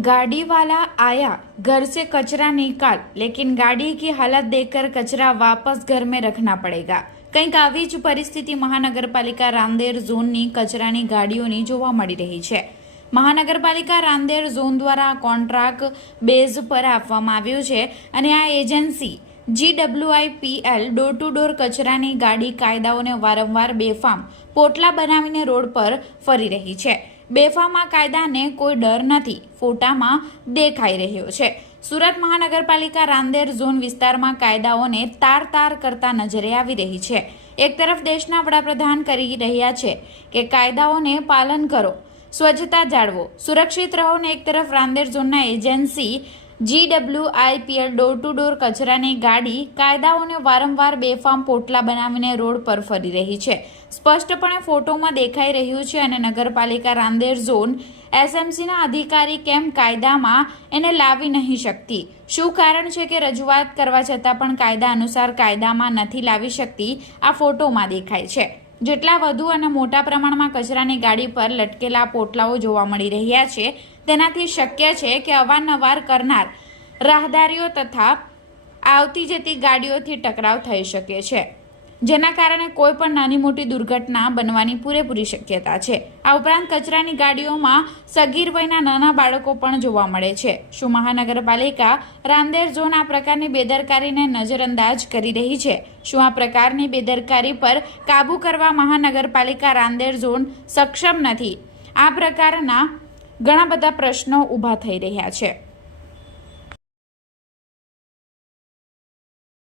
गाड़ी वाला आया घर से कचरा निकाल लेकिन गाड़ी की हालत देखकर कचरा वापस घर में रखना पड़ेगा કંઈક આવી જ પરિસ્થિતિ મહાનગરપાલિકા રાંદેર ઝોનની કચરાની ગાડીઓની જોવા મળી રહી છે મહાનગરપાલિકા રાંદેર ઝોન દ્વારા આ કોન્ટ્રાક્ટ બેઝ પર આપવામાં આવ્યું છે અને આ agency GWIPL door to door કચરાની ગાડી કાયદાઓને વારંવાર બેફામ પોટલા બનાવીને રોડ પર ફરી રહી છે બેફામ કાયદાને કોઈ ડર નથી. ફોટામાં દેખાઈ રહ્યો છે. સુરત મહાનગરપાલિકા રાંદેર ઝોન વિસ્તારમાં કાયદાઓને તાર તાર કરતા નજરે આવી રહી છે. એક તરફ દેશના વડાપ્રધાન કરી રહ્યા છે કે કાયદાઓને પાલન કરો, સ્વચ્છતા જાળવો, સુરક્ષિત રહો ને એક તરફ રાંદેર ઝોનના agency GWIPL door to door કચરાની ગાડી કાયદાઓને વારંવાર બેફામ પોટલા બનાવીને રોડ પર ફરી રહી છે. સ્પષ્ટપણે ફોટોમાં દેખાઈ રહ્યું છે અને નગરપાલિકા રાંદેર ઝોન એસએમસીના અધિકારી કેમ કાયદામાં એને લાવી નહીં શકતી? શું કારણ છે કે રજૂઆત કરવા છતાં પણ કાયદા અનુસાર કાયદામાં નથી લાવી શકતી? આ ફોટોમાં દેખાય છે. જેટલા વધુ અને મોટા પ્રમાણમાં કચરાની ગાડી પર લટકેલા પોટલાઓ જોવા મળી રહ્યા છે, તેનાથી શક્ય છે કે અવારનવાર કરનાર રાહદારીઓ તથા આવતી જતી ગાડીઓથી ટકરાવ થઈ શકે છે. જેના કારણે કોઈ પણ નાની મોટી દુર્ઘટના બનવાની પૂરેપૂરી શક્યતા છે. આ ઉપરાંત કચરાની ગાડીઓમાં સગીર વયના નાના બાળકો પણ જોવા મળે છે. શું મહાનગરપાલિકા રાંદેર ઝોન આ પ્રકારની બેદરકારીને નજરઅંદાજ કરી રહી છે? શું આ પ્રકારની બેદરકારી પર કાબૂ કરવા મહાનગરપાલિકા રાંદેર ઝોન સક્ષમ નથી? આ પ્રકારના ઘણા બધા પ્રશ્નો ઊભા થઈ રહ્યા છે.